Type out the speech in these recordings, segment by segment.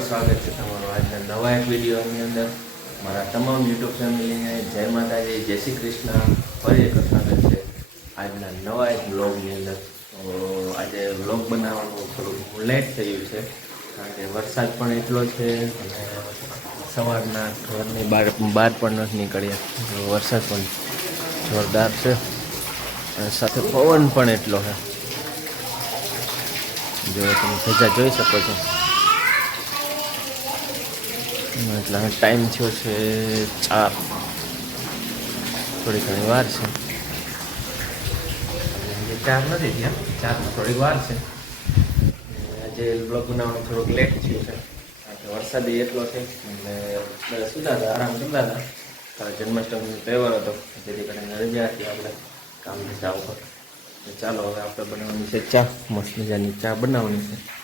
એકવાર સ્વાગત છે તમારું આજના નવા એક વિડીયોની અંદર. મારા તમામ યુટ્યુબ ફેમિલીને જય માતાજી, જય શ્રી કૃષ્ણ. ફરી એક સ્વાગત છે આજના નવા એક બ્લોગની અંદર. આજે બ્લોગ બનાવવાનું થોડુંક લેટ થયું છે, કારણ કે વરસાદ પણ એટલો છે અને સવારના ઘરની બહાર બહાર પણ નથી નીકળ્યા. વરસાદ પણ જોરદાર છે અને સાથે પવન પણ એટલો છે. જો તમે સજા જોઈ શકો છો. એટલે ટાઈમ થયો છે ચાર. થોડી ઘણી વાર છે. ચાર નથી થયા. ચાર થોડીક વાર છે. આજે બ્લોગ બનાવવાનું થોડોક લેટ થયું છે. કારણ કે વરસાદ એટલો છે. એટલે સુધા હતા આરામ જમતા હતા. જન્માષ્ટમીનો તહેવાર હતો. જેથી કરીને રજા હતી આપણે કામ ધંધા ઉપર. ચાલો હવે આપણે બનાવવાની છે ચા. મસ્ત મજાની ચા બનાવવાની છે.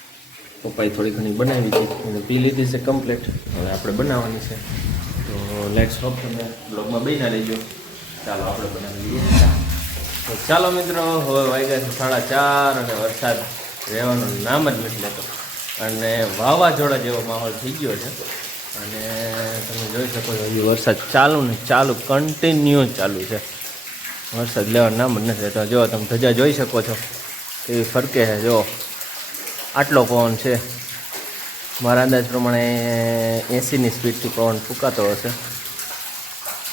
પપ્પાએ થોડી ઘણી બનાવી હતી અને પી લીધી છે કમ્પ્લીટ હવે આપણે બનાવવાની છે. તો લેટ્સ હોપ તમે બ્લોગમાં બહીના લેજો ચાલો આપણે બનાવી લઈએ. તો ચાલો મિત્રો, હવે વાગ્યા છે સાડા ચાર અને વરસાદ રહેવાનું નામ જ નથી લેતો. અને વાવાઝોડા જેવો માહોલ થઈ ગયો છે. અને તમે જોઈ શકો છો, હજી વરસાદ ચાલુ ને ચાલુ કન્ટિન્યુ ચાલુ છે. વરસાદ લેવાનું નામ જ નથી લેતો. જો તમે ધજા જોઈ શકો છો, કેવી ફરકે છે, જો. આટલો પવન છે. મારા અંદાજ પ્રમાણે એંસીની સ્પીડથી પવન ફૂંકાતો હશે.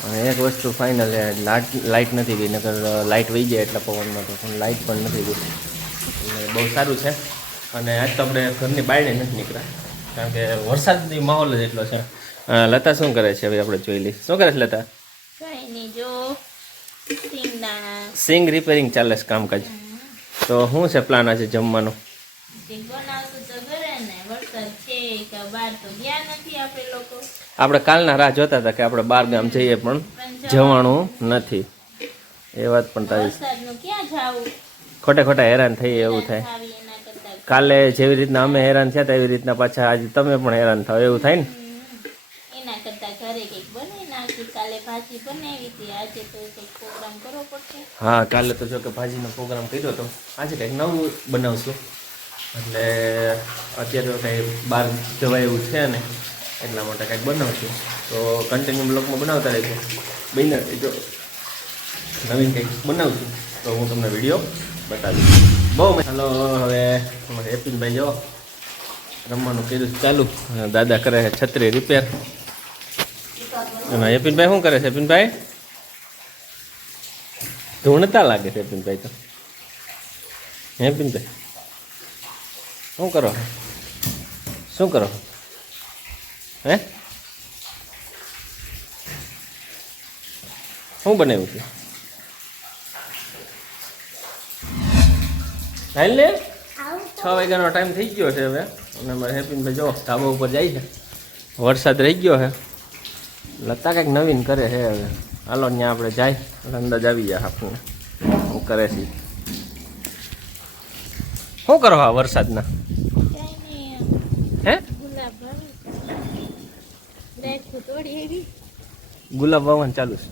અને એક વસ્તુ ફાઇનલ લાઇટ લાઇટ નથી ગઈ નકર લાઇટ વહી જાય એટલા પવનમાં તો પણ લાઇટ પણ નથી ગઈ. એટલે બહુ સારું છે. અને આજ તો આપણે ઘરની બાયણે નથી નીકળ્યા. કારણ કે વરસાદની માહોલ જ એટલો છે. લતા શું કરે છે? હવે આપણે જોઈ લઈએ. શું કરે છે લતા? કઈ નહીં જો સિંગ રિપેરિંગ ચાલે છે કામકાજ. તો શું છે પ્લાન આજે જમવાનો? આપણે કાલના રાહ જોતા હતા કે આપણે બાર ગામ જઈએ પણ જવાનું નથી. એ વાત પણ તારી ખોટે ખોટા હેરાન થઈ એવું થાય. કાલે જેવી રીતના અમે હેરાન થયા તેવી રીતના પાછા આજે તમે પણ હેરાન થાવ એવું થાય ને? હા કાલે તો જો કે ભાજીનો પ્રોગ્રામ કર્યો હતો આજે કંઈક નવું બનાવશું. એટલે અત્યારે તો કંઈ બહાર જવાય એવું છે ને એટલા માટે કંઈક બનાવશું. તો કન્ટિન્યુ બ્લોકમાં બનાવતા રહેજો. બહેના જો નવીન કંઈક બનાવશું, તો હું તમને વીડિયો બતાવીશ. બહુ ચાલો હવે એપિનભાઈ જો રમવાનું કીધું ચાલુ. દાદા કરે છે છત્રી રિપેર અને એપિનભાઈ શું કરે છે? એપિનભાઈ ધૂણતા લાગે છે એપિનભાઈ તો. હે પિનભાઈ શું કરો? શું કરો? હે? શું બનાવ્યું છે? હાલ ને? છ વાગ્યાનો ટાઈમ થઈ ગયો છે હવે. અને મારે હેપીનભાઈ જો, ધાબા ઉપર જાય છે. વરસાદ રહી ગયો છે. લતા કંઈક નવીન કરે છે હવે. હાલો ત્યાં આપણે જાય. એટલે અંદાજ આવી જાય આપણને. હું કરે છે? શું કરો આ વરસાદના? હે? ગુલાબ વાવન ચાલુ છે.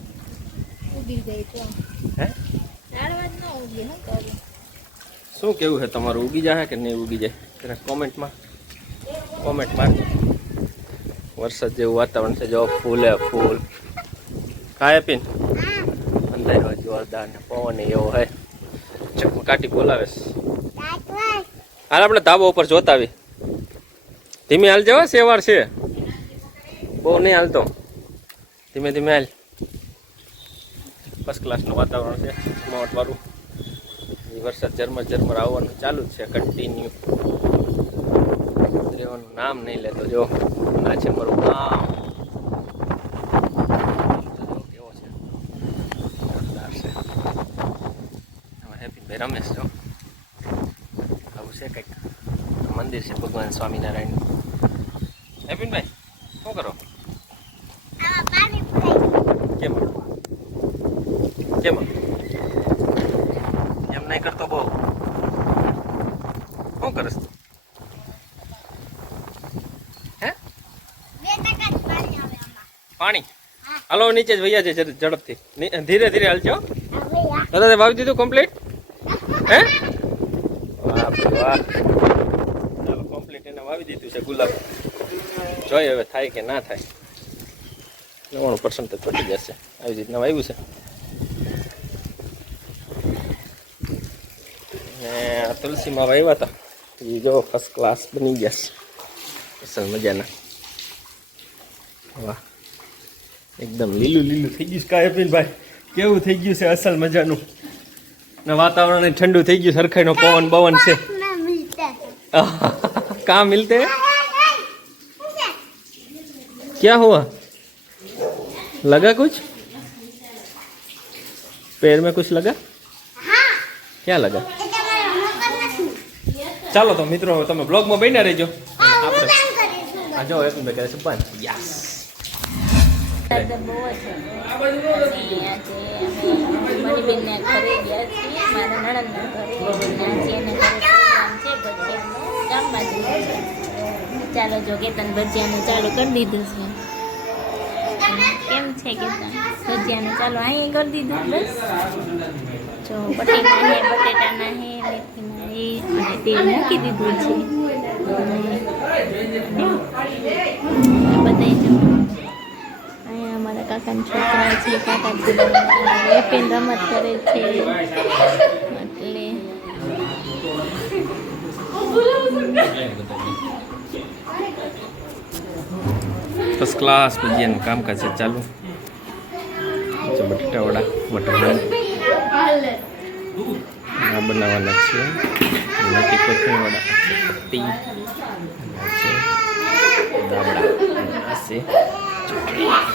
શું કેવું છે? તમારું ઉગી જાય કે નહીં ઉગી જાય? તેને કોમેન્ટમાં કોમેન્ટ મારજો વરસાદ જેવું વાતાવરણ છે. જો ફૂલે ફૂલ. કાય પીન. અંધારો જોરદાર ને પવન એવો હે ચકમકાટી બોલાવે છે. હાલ આપણે ધાબા ઉપર જોતા આવી. ધીમે હાલ જવા, સેવાર છે. બહુ નહીં હાલતો. ધીમે ધીમે હાલ. ફર્સ્ટ ક્લાસનું વાતાવરણ છે એ વરસાદ ઝરમર ઝરમર આવવાનું ચાલુ જ છે કન્ટિન્યુ રહેવાનું નામ નહીં લેતો, જો. ના છે મારું નામ કેવો છે? રમેશ જો આવું છે કંઈક મંદિર છે ભગવાન સ્વામિનારાયણ. હેપીનભાઈ શું કરો? કેમ? કેમ? એમ નહીં કરતો બહુ. શું કરસ તું? હે? પાણી હાલો નીચે જ વૈયા છે ઝડપથી. ધીરે ધીરે હાલજો. દાદા વાવી દીધું કમ્પ્લીટ હે? વાહ વાહ ચાલો કમ્પ્લીટ એને મહિના વાવી દીધું છે ગુલાબ. જોઈએ હવે થાય કે ના થાય. નવ્વાણું તો છોટી જશે. આવી રીતના વાવ્યું છે. ને આ તુલસીમાં વાવ્યા હતા. એ જો ફર્સ્ટ ક્લાસ બની ગયા છે. અસલ મજાના. વાહ. એકદમ લીલું લીલું થઈ ગયું છે. કાંઈ અપિલભાઈ કેવું થઈ ગયું છે અસલ મજાનું? ને વાતાવરણ ઠંડુ થઈ ગયું સરખાઈ સરખાઈનો પવન બવન છે. कहाँ मिलते हैं क्या हुआ लगा कुछ पैर में कुछ लगा क्या લગા ચાલો તો મિત્રો હવે તમે બ્લોગમાં બન્યા રહેજો આપણે આ જો એક બે કરે છે બંધ યસ તો બહુ જ અને આજે અમે મણિબેનના ઘરે ગયા છીએ મારા નણંદના ઘરે અને આજે એના ઘરે પ્રોગ્રામ છે ભજીયાનો બાજુ ચાલો જો કેતન ભજીયાનું ચાલુ કરી દીધું છે. કેમ છે કેતન? ભજીયાનું ચાલો અહીં કરી દીધું બસ? જો બટેટા હે બટેટાના હે, મેથીના હે, અને તેલ મૂકી દીધું છે. બધા બધાય જો અહીંયા અમારા કાકાના છોકરા છે, કાકા રમત કરે છે. ફર્સ્ટ ક્લાસ ભજીયાનું કામકાજ છે ચાલુ બટેટા વડા વટાણા આ બનાવવાના છે મેથી કોથમીર વડા છે પટ્ટી છે દાબડા છે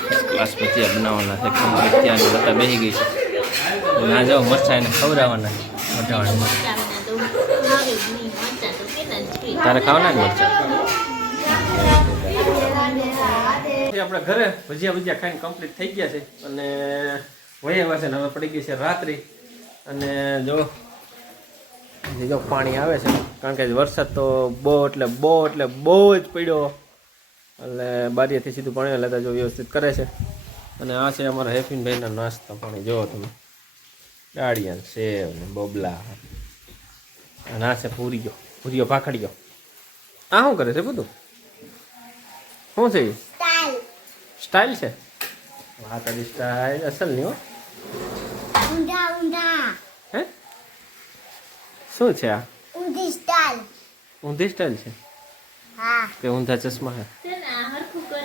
ફર્સ્ટ ક્લાસ ભજીયા બનાવવાના છે કમ્પ્લીટ ત્યાં બધા બેસી ગઈ છે ના જાઓ મસ્ત એને ખવડાવવાના વટાણા મરચાંના તો ભાવે જ નહીં મરચાં તો કેટલા જ જોઈએ. તારે ખાવાના જ મરચા આપણે ઘરે ભજીયા ભજીયા ખાઈને કમ્પ્લીટ થઈ ગયા છે. અને વહી આવ્યા છે ને હવે પડી ગઈ છે રાત્રિ. અને જો જો પાણી આવે છે. કારણ કે વરસાદ તો બહુ એટલે બહુ એટલે બહુ જ પડ્યો. એટલે બારીએથી સીધું પાણી લેતા જો વ્યવસ્થિત કરે છે. અને આ છે અમારા હેફીનભાઈના નાસ્તા પાણી. જોવો તમે. ડાળિયા સેવ ને બબલા. અને આ છે પૂરીઓ. ઉરિયો ભાખડીયો આ શું કરે છે બધું શું છે સ્ટાઇલ છે વાહ તારી સ્ટાઇલ અસલ ની હો ઊંધા ઊંધા હે શું છે આ ઊંધી સ્ટાઇલ ઊંધી સ્ટાઇલ છે હા કે ઊંધા ચશ્મા હે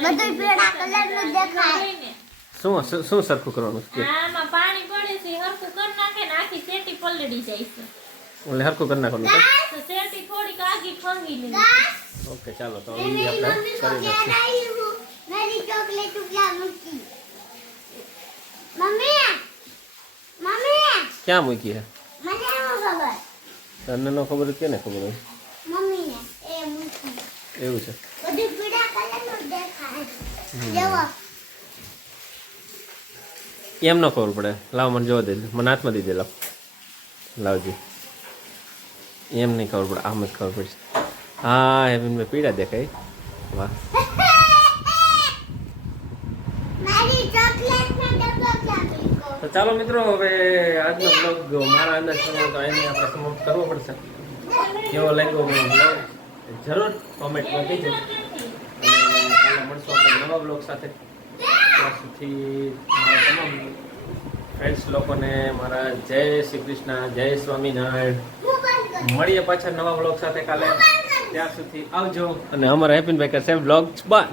બધું પીળા કલર નું દેખાય શું શું સરખું કરવાનું છે આમાં પાણી પડે છે હરખું કરી નાખે ને આખી સેટી પલળી જાય છે એટલે હરખું કરી નાખવાનું છે ઓકે ચાલો તો ઈ આપણે કરી નાખીએ. મેરી ચોકલેટ ઉપલા મૂકી. Mummy mummy. ક્યાં મૂકી હે? મને ખબર. તને નો ખબર કેને ખબર હોય? મમ્મી એ મૂકી. એવું છે. બધું પીળા કલરનું દેખાય. જવો એમ ન ખબર પડે. લાવ મને જોવા દે. મને હાથમાં દીધે લાવ. લાવજી. એમ નહીં ખબર પડે. આમ જ ખબર પડશે. હા એમ મેં પીડા દેખાય વાહ તો ચાલો મિત્રો હવે આજનો બ્લોગ મારા અંદાજ પ્રમાણે તો એને આપણે સમાપ્ત કરવો પડશે કેવો લાગ્યો મને બ્લોગ જરૂર કોમેન્ટમાં કહીજો અને કાલે મળશું આપણે નવા બ્લોગ સાથે ત્યાં સુધી મારા તમામ ફ્રેન્ડ્સ લોકોને મારા જય શ્રી કૃષ્ણ જય સ્વામિનારાયણ મળીએ પાછા નવા બ્લોગ સાથે કાલે. ત્યાં સુધી આવજો. અને અમારા happy biker safe blog bye